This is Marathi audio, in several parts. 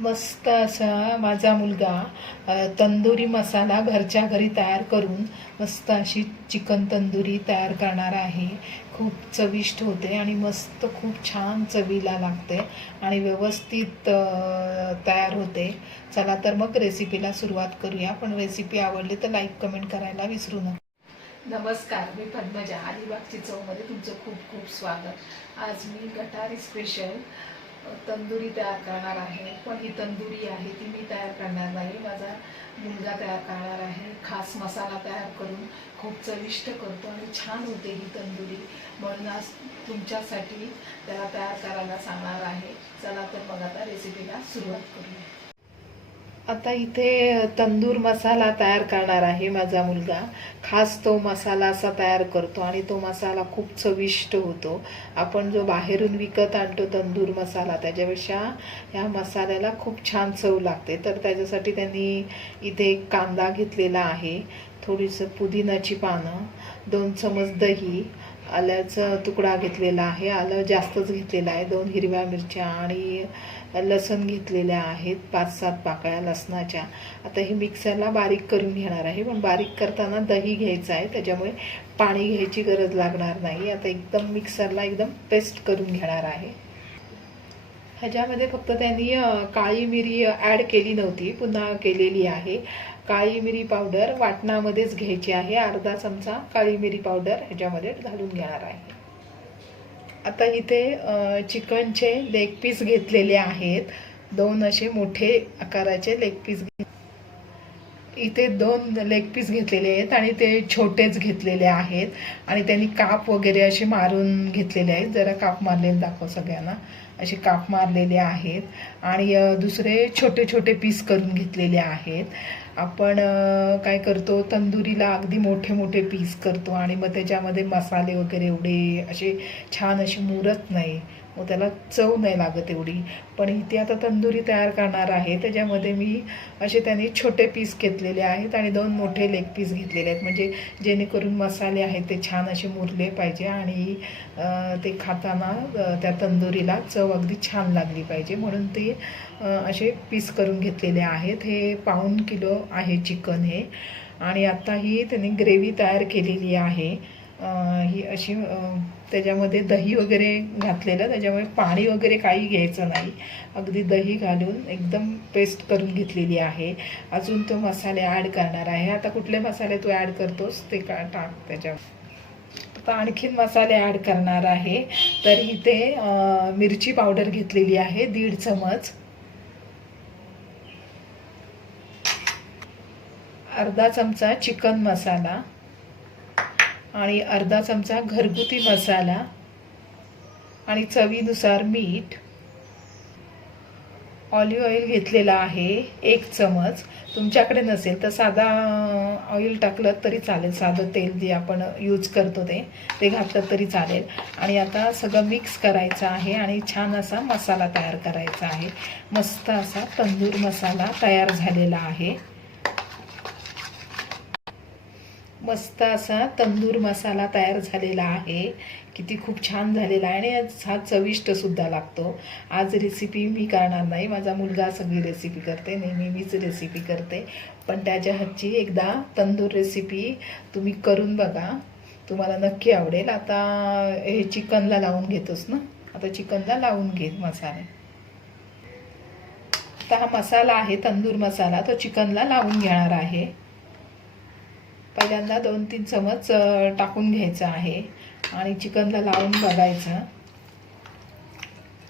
मस्त असा माझा मुलगा तंदुरी मसाला घरच्या घरी तयार करून मस्त अशी चिकन तंदुरी तयार करणार आहे. खूप चविष्ट होते आणि मस्त खूप छान चवीला लागते आणि व्यवस्थित तयार होते. चला तर मग रेसिपीला सुरुवात करूया. पण रेसिपी आवडली तर लाईक कमेंट करायला विसरू नका. नमस्कार मी पद्मजा. अलिबागची चौमध्ये तुमचं खूप खूप स्वागत. आज मी गटारी स्पेशल तंदुरी तयार करणार आहे. पण ही तंदुरी आहे ती मी तयार करणार नाही. माझा मुलगा तयार करणार आहे. खास मसाला तयार करून खूप चविष्ट करतो आणि छान होते ही तंदुरी. म्हणून आज तुमच्यासाठी त्याला तयार करायला सांगणार आहे. चला तर मग आता रेसिपीला सुरुवात करूया. आता इथे तंदूर मसाला तयार करणार आहे माझा मुलगा. खास तो मसाला असा तयार करतो आणि तो मसाला खूप चविष्ट होतो. आपण जो बाहेरून विकत आणतो तंदूर मसाला त्याच्यापेक्षा ह्या मसाल्याला खूप छान चव लागते. तर त्याच्यासाठी त्यांनी इथे एक कांदा घेतलेला आहे. थोडीसं पुदिनाची पानं दोन चमच दही आल्याचा तुकडा घेतलेला आहे. आलं जास्तच घेतलेलं आहे. दोन हिरव्या मिरच्या आणि लसण घेतलेल्या आहेत पाच सात पाकळ्या लसणाच्या. आता हे मिक्सरला बारीक करून घेणार आहे पण बारीक करताना दही घ्यायचं आहे त्याच्यामुळे पाणी घ्यायची गरज लागणार नाही. आता एकदम मिक्सरला एकदम पेस्ट करून घेणार आहे. ह्याच्यामध्ये फक्त त्यांनी काळी मिरी ॲड केली नव्हती पुन्हा केलेली आहे. काळी मिरी पावडर वाटणामध्येच घ्यायची आहे. अर्धा चमचा काळी मिरी पावडर ह्याच्यामध्ये घालून घेणार आहे. आता इथे अ, चिकनचे लेग पीस घेतलेले आहेत. दोन असे मोठे आकाराचे लेग पीस घेत इथे दोन लेग पीस घेतलेले आहेत आणि ते छोटेच घेतलेले आहेत. आणि त्यांनी काप वगैरे असे मारून घेतलेले आहेत. जरा काप मारलेले दाखव सगळ्यांना. असे काप मारलेले आहेत. आणि दुसरे छोटे छोटे पीस करून घेतलेले आहेत. आपण काय करतो तंदुरीला अगदी मोठे मोठे पीस करतो आणि मग त्याच्यामध्ये मसाले वगैरे एवढे असे छान असे मुरत नाही. मग त्याला चव नाही लागत एवढी. पण इथे आता तंदुरी तयार करणार आहे. त्याच्यामध्ये मी असे त्यांनी छोटे पीस घेतलेले आहेत आणि दोन मोठे लेग पीस घेतलेले आहेत. म्हणजे जेणेकरून मसाले आहेत ते छान असे मुरले पाहिजे आणि ते खाताना त्या तंदुरीला चव अगदी छान लागली पाहिजे. म्हणून ते असे पीस करून घेतलेले आहेत. हे पाऊण किलो आहे चिकन हे. आणि आता ही त्यांनी ग्रेव्ही तयार केलेली आहे. ही अशी त्याच्यामध्ये दही वगैरे घातलेलं त्याच्यामुळे पाणी वगैरे काही घ्यायचं नाही. अगदी दही घालून एकदम पेस्ट करून घेतलेली आहे. अजून तो मसाले ॲड करणार आहे. आता कुठले मसाले तू ॲड करतोस ते का टाक त्याच्यावर आता आणखीन मसाले ॲड करणार आहे. तर इथे मिरची पावडर घेतलेली आहे दीड चमच. अर्धा चमचा चिकन मसाला. आणि अर्धा चमचा घरगुती मसाला आणि चवीनुसार मीठ. ऑलिव्ह ऑइल घेतलेला आहे एक चमच. तुमच्याकडे नसेल तर साधा ऑइल टाकलं तरी चालेल. साधं तेल जे आपण यूज करतो ते ते घातलं तरी चालेल. आणि आता सगळं मिक्स करायचं आहे आणि छान असा मसाला तयार करायचा आहे. मस्त असा तंदूर मसाला तयार झालेला आहे. मस्त असा तंदूर मसाला तयार झालेला आहे. किती खूप छान झालेला आहे आणि हा चविष्टसुद्धा लागतो. आज रेसिपी मी करणार नाही. माझा मुलगा सगळी रेसिपी करते. नेहमी मीच रेसिपी करते. पण त्याच्या हातची एकदा तंदूर रेसिपी तुम्ही करून बघा. तुम्हाला नक्की आवडेल. आता हे चिकनला लावून घेतोस ना? आता चिकनला लावून घे मसाले. आता हा मसाला आहे तंदूर मसाला. तो चिकनला लावून घेणार आहे. पहिल्यांदा दोन तीन चमच टाकून घ्यायचं आहे. आणि चिकनला लावून बघायचं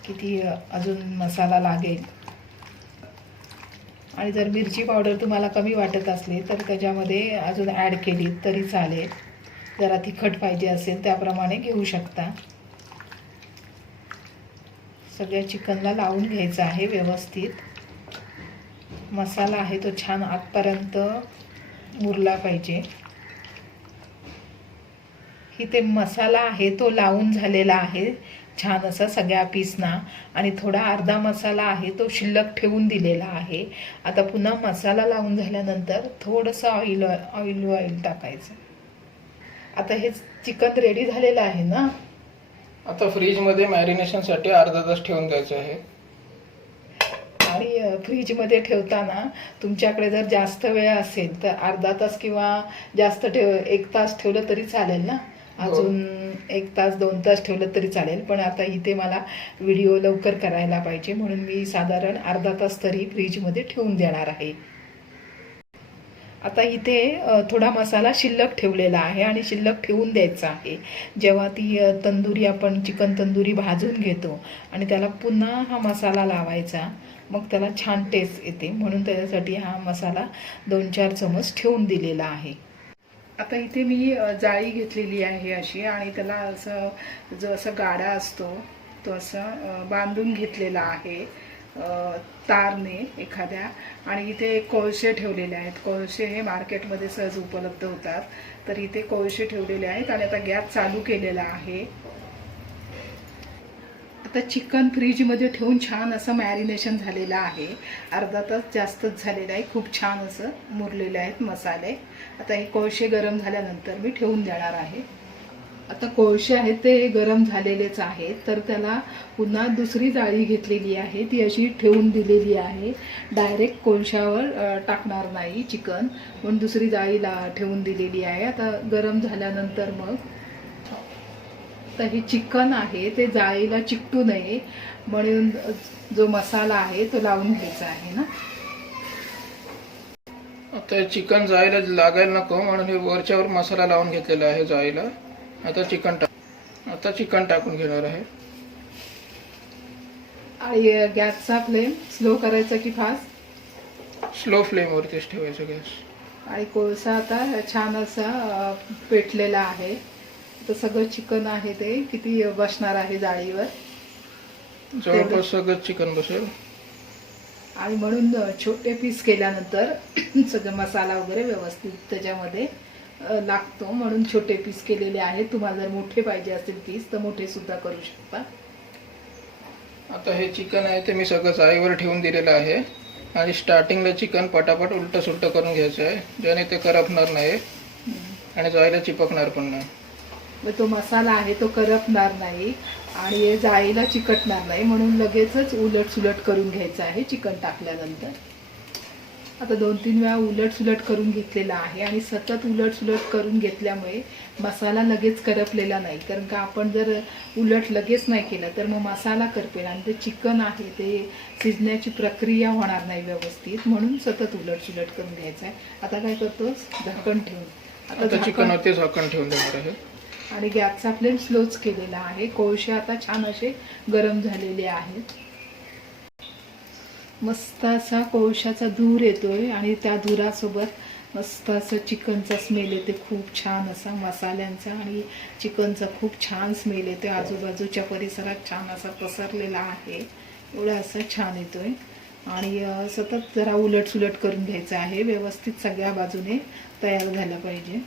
किती अजून मसाला लागेल. आणि जर मिरची पावडर तुम्हाला कमी वाटत असली तर त्याच्यामध्ये अजून ॲड केली तरी चालेल. जरा तिखट पाहिजे असेल त्याप्रमाणे घेऊ शकता. सगळ्या चिकनला लावून घ्यायचं आहे व्यवस्थित. मसाला आहे तो छान आतपर्यंत मुरला पाहिजे. इथे मसाला आहे तो लावून झालेला आहे. छान असा सगळ्या पीसना. आणि थोडा अर्धा मसाला आहे तो शिल्लक ठेवून दिलेला आहे. आता पुन्हा मसाला लावून झाल्यानंतर थोडंसं ऑइल ऑइल ऑइल टाकायचं. आता हे चिकन रेडी झालेलं आहे ना? आता फ्रीजमध्ये मॅरिनेशनसाठी अर्धा तास ठेवून द्यायचं आहे. आणि फ्रीजमध्ये ठेवताना तुमच्याकडे जर जास्त वेळ असेल तर अर्धा तास किंवा जास्त ठेव एक तास ठेवलं तरी चालेल ना? अजून एक तास दोन तास ठेवलं तरी चालेल. पण आता इथे मला व्हिडिओ लवकर करायला पाहिजे. म्हणून मी साधारण अर्धा तास तरी फ्रीजमध्ये ठेवून देणार आहे. आता इथे थोडा मसाला शिल्लक ठेवलेला आहे आणि शिल्लक ठेवून द्यायचा आहे. जेव्हा ती तंदुरी आपण चिकन तंदुरी भाजून घेतो आणि त्याला पुन्हा हा मसाला लावायचा. मग त्याला छान टेस्ट येते. म्हणून त्याच्यासाठी हा मसाला दोन चार चमच ठेवून दिलेला आहे. आता इथे मी जाळी घेतलेली आहे अशी आणि त्याला असं जो असं गाडा असतो तो असं बांधून घेतलेला आहे तारने एखाद्या. आणि इथे कोळसे ठेवलेले आहेत. कोळसे हे मार्केटमध्ये सहज उपलब्ध होतात. तर इथे कोळसे ठेवलेले आहेत आणि आता गॅस चालू केलेला आहे. आता चिकन फ्रीजमध्ये ठेवून छान असं मॅरिनेशन झालेलं आहे. अर्धा तास जास्तच झालेलं आहे. खूप छान असं मुरलेले आहेत मसाले. आता हे कोळसे गरम झाल्यानंतर मी ठेवून देणार आहे. आता कोळसे आहेत ते गरम झालेलेच आहेत. तर त्याला पुन्हा दुसरी जाळी घेतलेली आहे. ती अशी ठेवून दिलेली आहे. डायरेक्ट कोळशावर टाकणार नाही चिकन. पण दुसरी जाळीला ठेवून दिलेली आहे. आता गरम झाल्यानंतर मग तर हे चिकन आहे ते जाळीला चिकटू नये म्हणून जो मसाला आहे तो लावून घ्यायचा आहे ना. आता चिकन जायला लागायला नको म्हणून हे वरच्यावर मसाला लावून घेतलेला आहे जायला आता चिकन टाक आता चिकन टाकून घेणार आहे. आणि गॅसचा फ्लेम स्लो करायचा की फास्ट? स्लो फ्लेमवरतीच ठेवायचं गॅस. आणि कोळसा आता छान असा पेटलेला आहे. तर सगळं चिकन आहे ते. किती बसणार आहे जाळीवर? जवळपास सगळं चिकन बसेल. आणि म्हणून छोटे पीस केल्यानंतर सगळं मसाला वगैरे व्यवस्थित त्याच्यामध्ये लागतो. म्हणून छोटे पीस केलेले आहेत. तुम्हाला जर मोठे पाहिजे असतील पीस तर मोठे सुद्धा करू शकता. आता हे चिकन आहे ते मी सगळं जाळीवर ठेवून दिलेलं आहे. आणि स्टार्टिंगला चिकन पटापट उलटं सुलटं करून घ्यायचं आहे. ज्याने ते करपणार नाही. आणि जाळीला चिपकणार पण नाही. मग तो मसाला आहे तो करपणार नाही आणि हे जाळीला चिकटणार नाही. म्हणून लगेचच उलट सुलट करून घ्यायचं आहे चिकन टाकल्यानंतर. आता दोन तीन वेळा उलट सुलट करून घेतलेला आहे आणि सतत उलट सुलट करून घेतल्यामुळे मसाला लगेच करपलेला नाही. कारण का आपण जर उलट लगेच नाही केलं तर मग मसाला करपेल आणि ते चिकन आहे ते शिजण्याची प्रक्रिया होणार नाही व्यवस्थित. म्हणून सतत उलट सुलट करून घ्यायचं आहे. आता काय करतोस? झाकण ठेवून. आता झाकण- चिकनवरती झाकण ठेवून देणार आहे. आणि गॅसचा फ्लेम स्लोच केलेला आहे. कोळसे आता छान असे गरम झालेले आहेत. मस्त असा कोळशाचा धूर येतोय आणि त्या धुरासोबत मस्त असं चिकनचा स्मेल येते. खूप छान असा मसाल्यांचा आणि चिकनचा खूप छान स्मेल येते. आजूबाजूच्या परिसरात छान असा पसरलेला आहे. एवढा असा छान येतोय. आणि सतत जरा उलट सुलट करून घ्यायचं आहे. व्यवस्थित सगळ्या बाजूने तयार झालं पाहिजे.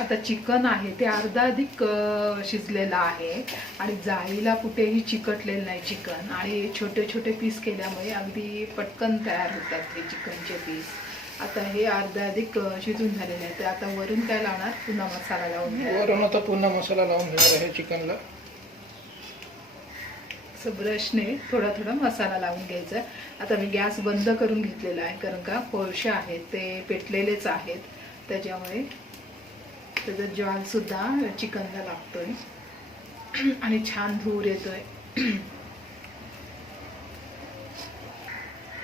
आता चिकन आहे ते अर्धा अधिक शिजलेलं आहे. आणि जाळीला कुठेही चिकटलेलं नाही चिकन. आणि छोटे छोटे पीस केल्यामुळे अगदी पटकन तयार होतात हे चिकनचे पीस. आता हे अर्धा अधिक शिजून झालेले आहे ते आता वरून काय लावणार? पुन्हा मसाला लावून वरून आता पुन्हा मसाला लावून घेणार आहे चिकनला. असं ब्रशने थोडा थोडा मसाला लावून घ्यायचा आता मी गॅस बंद करून घेतलेला आहे कारण का? कोळसे आहेत ते पेटलेलेच आहेत. त्याच्यामुळे त्याचा ज्वाल चिकनला चिकनला लागतोय. आणि छान धूर येतोय.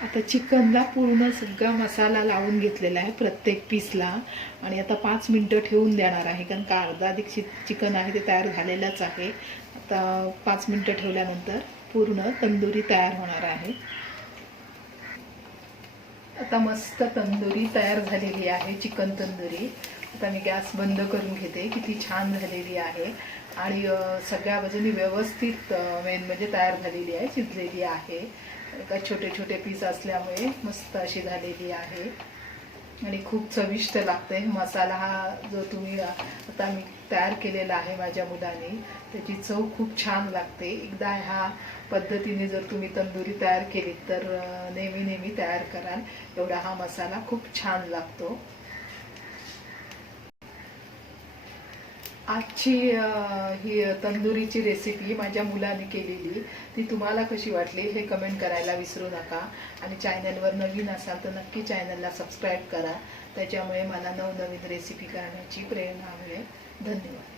आता चिकनला पूर्ण सगळा मसाला लावून घेतलेला आहे प्रत्येक पीसला. आणि आता पाच मिनटं ठेवून देणार आहे कारण का अर्धा अधिक चि चिकन आहे ते तयार झालेलंच आहे. आता पाच मिनटं ठेवल्यानंतर पूर्ण तंदुरी तयार होणार आहे. आता मस्त तंदुरी तयार झालेली आहे चिकन तंदुरी. आता मी गॅस बंद करून घेते. किती छान झालेली आहे. आणि सगळ्या म्हणजे बाजूनी व्यवस्थित मेन म्हणजे तयार झालेली आहे शिजलेली आहे. का छोटे छोटे पीस असल्यामुळे मस्त अशी झालेली आहे. आणि खूप चविष्ट लागते मसाला हा जो तुम्ही आता मी तयार केलेला आहे माझ्या मुलाने त्याची चव खूप छान लागते. एकदा ह्या पद्धतीने जर तुम्ही तंदुरी तयार केली तर नेहमी नेहमी तयार कराल. एवढा हा मसाला खूप छान लागतो. आजची ही तंदुरीची रेसिपी माझ्या मुलाने केलेली. ती तुम्हाला कशी वाटली हे कमेंट करायला विसरू नका. आणि चॅनलवर नवीन असाल तर नक्की चॅनलला सबस्क्राईब करा. त्याच्यामुळे मला नवनवीन रेसिपी करण्याची प्रेरणा मिळेल. धन्यवाद.